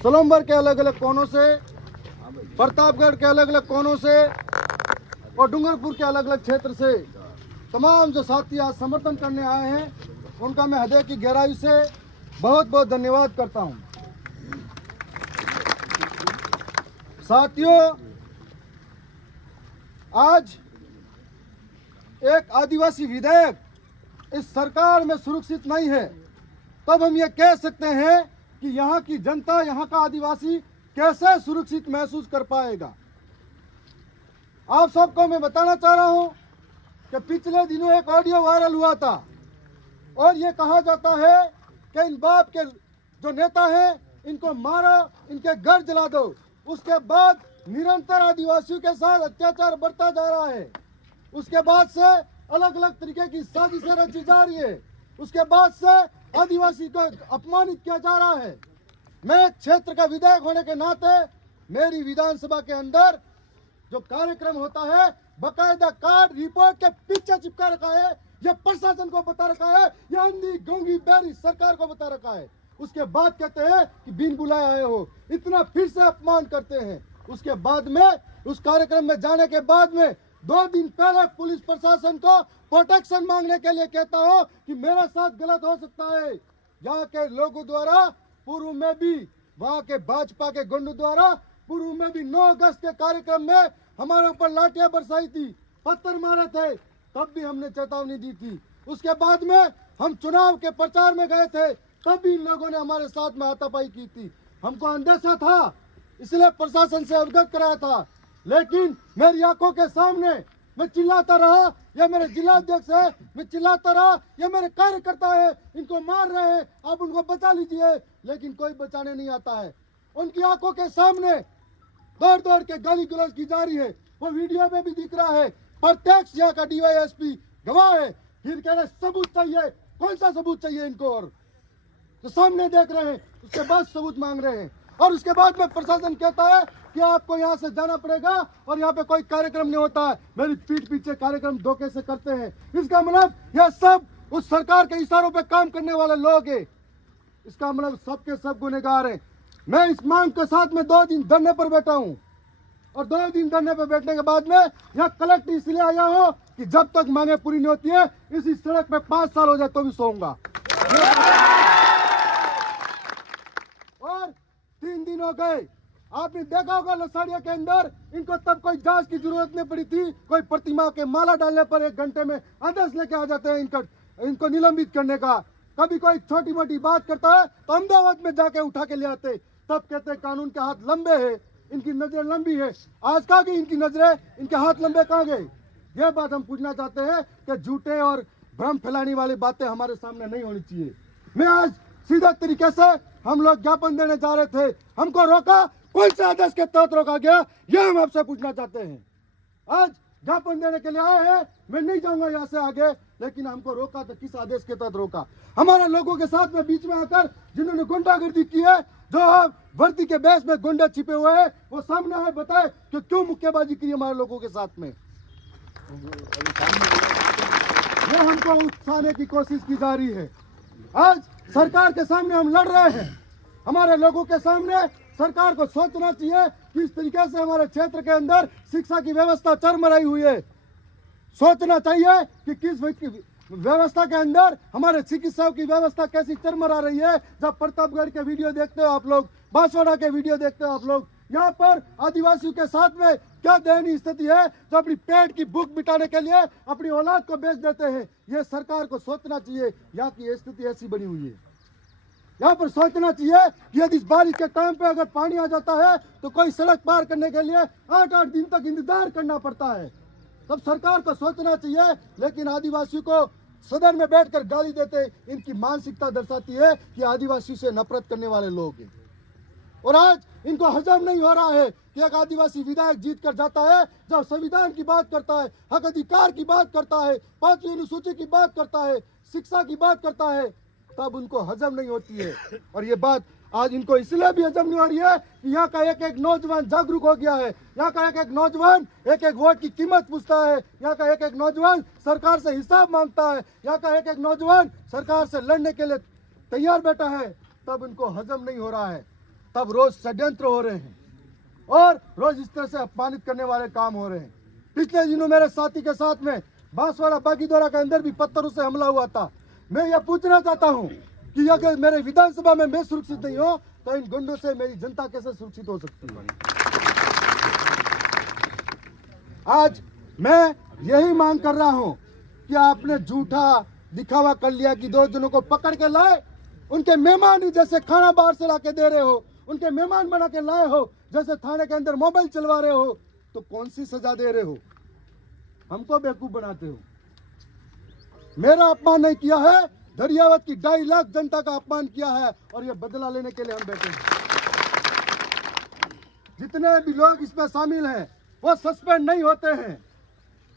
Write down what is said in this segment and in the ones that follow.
सोलंबर के अलग अलग कोनों से, प्रतापगढ़ के अलग अलग कोनों से और डूंगरपुर के अलग अलग क्षेत्र से तमाम जो साथी आज समर्थन करने आए हैं, उनका मैं हृदय की गहराई से बहुत बहुत धन्यवाद करता हूं। साथियों, आज एक आदिवासी विधेयक इस सरकार में सुरक्षित नहीं है, तब हम ये कह सकते हैं कि यहाँ की जनता, यहाँ का आदिवासी कैसे सुरक्षित महसूस कर पाएगा। आप सबको मैं बताना चाह रहा हूँ कि पिछले दिनों एक ऑडियो वायरल हुआ था और ये कहा जाता है कि इन बाप के जो नेता हैं इनको मारो, इनके घर जला दो। उसके बाद निरंतर आदिवासियों के साथ अत्याचार बढ़ता जा रहा है। उसके बाद से अलग अलग तरीके की साजिशें रची जा रही है। उसके बाद से आदिवासी को अपमानित किया जा रहा है। मैं क्षेत्र का विधायक होने के नाते मेरी विधानसभा के अंदर जो कार्यक्रम होता है बकायदा कार्ड रिपोर्ट के पीछे चिपका रखा है। यह प्रशासन को बता रखा है, यह अंधी गूंगी बहरी सरकार को बता रखा है। उसके बाद कहते हैं कि बिन बुलाए आए हो, इतना फिर से अपमान करते हैं। उसके बाद में उस कार्यक्रम में जाने के बाद में 2 दिन पहले पुलिस प्रशासन को प्रोटेक्शन मांगने के लिए कहता हूं कि मेरे साथ गलत हो सकता है। यहाँ के लोगों द्वारा पूर्व में भी, वहाँ के भाजपा के गुंडों द्वारा पूर्व में भी 9 अगस्त के कार्यक्रम में हमारे ऊपर लाठियां बरसाई थी, पत्थर मारे थे, तब भी हमने चेतावनी दी थी। उसके बाद में हम चुनाव के प्रचार में गए थे, तब भी इन लोगों ने हमारे साथ में हाथापाई की थी। हमको अंदेशा था, इसलिए प्रशासन से अवगत कराया था, लेकिन मेरी आंखों के सामने मैं चिल्लाता रहा, या मेरे जिलाध्यक्ष है, मैं चिल्लाता रहा, या मेरे कार्यकर्ता है, इनको मार रहे हैं, आप उनको बचा लीजिए, लेकिन कोई बचाने नहीं आता है। उनकी आंखों के सामने दौड़ दौड़ के गाली गलौज की जा रही है। वो वीडियो में भी दिख रहा है, प्रत्यक्ष यहाँ का डीवाईएसपी गवाह है। फिर कह रहे सबूत चाहिए, कौन सा सबूत चाहिए इनको? और तो सामने देख रहे हैं, उसके बाद सबूत मांग रहे हैं। और उसके बाद में प्रशासन कहता है कि आपको यहाँ से जाना पड़ेगा और यहाँ पे कोई कार्यक्रम नहीं होता है। मेरी पीठ पीछे कार्यक्रम धोखे से करते हैं। इसका मतलब यह सब उस सरकार के इशारों पे काम करने वाले लोग हैं। इसका मतलब सबके सब गुनहगार हैं। मैं इस मांग के साथ में 2 दिन धरने पर बैठा हूँ और 2 दिन धरने पर बैठने के बाद में यहाँ कलेक्टर इसलिए आया हूँ कि जब तक मांगे पूरी नहीं होती है, इसी सड़क पे 5 साल हो जाए तो भी सोऊंगा। और 3 दिन हो गए, आपने देखा होगा लसाड़िया के अंदर इनको तब कोई जांच की जरूरत नहीं पड़ी थी। कोई प्रतिमा के माला डालने पर 1 घंटे में आदेश लेके आ जाते हैं इनको निलंबित करने का। कभी कोई छोटी मोटी बात करता है तो अहमदाबाद में जाके उठा के ले आते, तब कहते हैं कानून के हाथ लंबे हैं, इनकी नजरें लंबी है। आज कहाँ गई इनकी नजरें, इनके हाथ लंबे कहाँ गए? ये बात हम पूछना चाहते हैं कि झूठे और भ्रम फैलाने वाली बातें हमारे सामने नहीं होनी चाहिए। मैं आज सीधा तरीके से, हम लोग ज्ञापन देने जा रहे थे, हमको रोका, कौन से आदेश के तहत रोका गया, यह हम आपसे पूछना चाहते हैं। आज ज्ञापन देने के लिए आए हैं, मैं नहीं जाऊंगा यहाँ से आगे, लेकिन हमको रोका तो किस आदेश के तहत रोका? हमारे लोगों के साथ में बीच में आकर जिन्होंने गुंडागर्दी की है, जो वर्दी के बेस में गुंडे छिपे हुए हैं, वो सामने आए, बताए कि क्यों मुक्केबाजी की हमारे लोगों के साथ में। ये हमको उकसाने की कोशिश की जा रही है। आज सरकार के सामने हम लड़ रहे हैं। हमारे लोगों के सामने सरकार को सोचना चाहिए कि इस तरीके से हमारे क्षेत्र के अंदर शिक्षा की व्यवस्था चरमराई हुई है। सोचना चाहिए कि किस व्यवस्था के अंदर हमारे चिकित्साओं की व्यवस्था कैसी चरमरा रही है। जब प्रतापगढ़ के वीडियो देखते हो आप लोग, बांसवाड़ा के वीडियो देखते हो आप लोग, यहाँ पर आदिवासियों के साथ में क्या दयनीय स्थिति है, जो अपनी पेट की भूख मिटाने के लिए अपनी औलाद को बेच देते हैं। ये सरकार को सोचना चाहिए, यहाँ की स्थिति ऐसी बनी हुई है। यहाँ पर सोचना चाहिए कि यदि इस बारिश के टाइम पे अगर पानी आ जाता है तो कोई सड़क पार करने के लिए 8-8 दिन तक इंतजार करना पड़ता है। तब सरकार को सोचना चाहिए, लेकिन आदिवासियों को सदन में बैठकर गाली देते, इनकी मानसिकता दर्शाती है कि आदिवासी से नफरत करने वाले लोग हैं। और आज इनको हजम नहीं हो रहा है कि एक आदिवासी विधायक जीत कर जाता है, जब संविधान की बात करता है, हक अधिकार की बात करता है, 5वीं अनुसूची की बात करता है, शिक्षा की बात करता है, तब उनको हजम नहीं होती है। और ये बात आज इनको इसलिए भी हजम नहीं हो रही है कि यहाँ का एक एक नौजवान जागरूक हो गया है। यहाँ का एक एक नौजवान एक एक वोट की कीमत पूछता है। यहाँ का एक एक नौजवान सरकार से हिसाब मांगता है। यहाँ का एक एक नौजवान सरकार से लड़ने के लिए तैयार बैठा है। तब इनको हजम नहीं हो रहा है। तब रोज षड्यंत्र हो रहे हैं और रोज इस तरह से अपमानित करने वाले काम हो रहे हैं। पिछले दिनों मेरे साथी के साथ में बांसवाड़ा बागीदोरा के अंदर भी पत्थरों से हमला हुआ था। मैं यह पूछना चाहता हूं कि अगर मेरे विधानसभा में मैं सुरक्षित नहीं हूं तो इन गुंडों से मेरी जनता कैसे सुरक्षित हो सकती है। आज मैं यही मांग कर रहा हूं कि आपने झूठा दिखावा कर लिया कि 2 जनों को पकड़ के लाए, उनके मेहमान ही जैसे खाना बाहर से लाके दे रहे हो, उनके मेहमान बना के लाए हो, जैसे थाने के अंदर मोबाइल चलवा रहे हो, तो कौन सी सजा दे रहे हो? हमको बेवकूफ बनाते हो। मेरा अपमान नहीं किया है, दरियावत की 2.5 लाख जनता का अपमान किया है और ये बदला लेने के लिए हम बैठे हैं। जितने भी लोग इसमें शामिल हैं वो सस्पेंड नहीं होते हैं।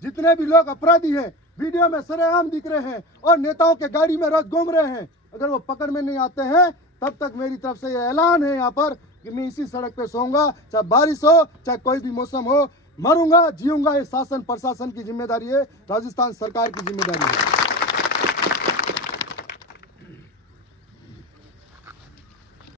जितने भी लोग अपराधी हैं वीडियो में सरेआम दिख रहे हैं और नेताओं के गाड़ी में रोज घूम रहे हैं, अगर वो पकड़ में नहीं आते हैं तब तक मेरी तरफ से ये ऐलान है यहाँ पर कि मैं इसी सड़क पे सोऊंगा, चाहे बारिश हो चाहे कोई भी मौसम हो, मरूंगा जीऊंगा। ये शासन प्रशासन की जिम्मेदारी है, राजस्थान सरकार की जिम्मेदारी है।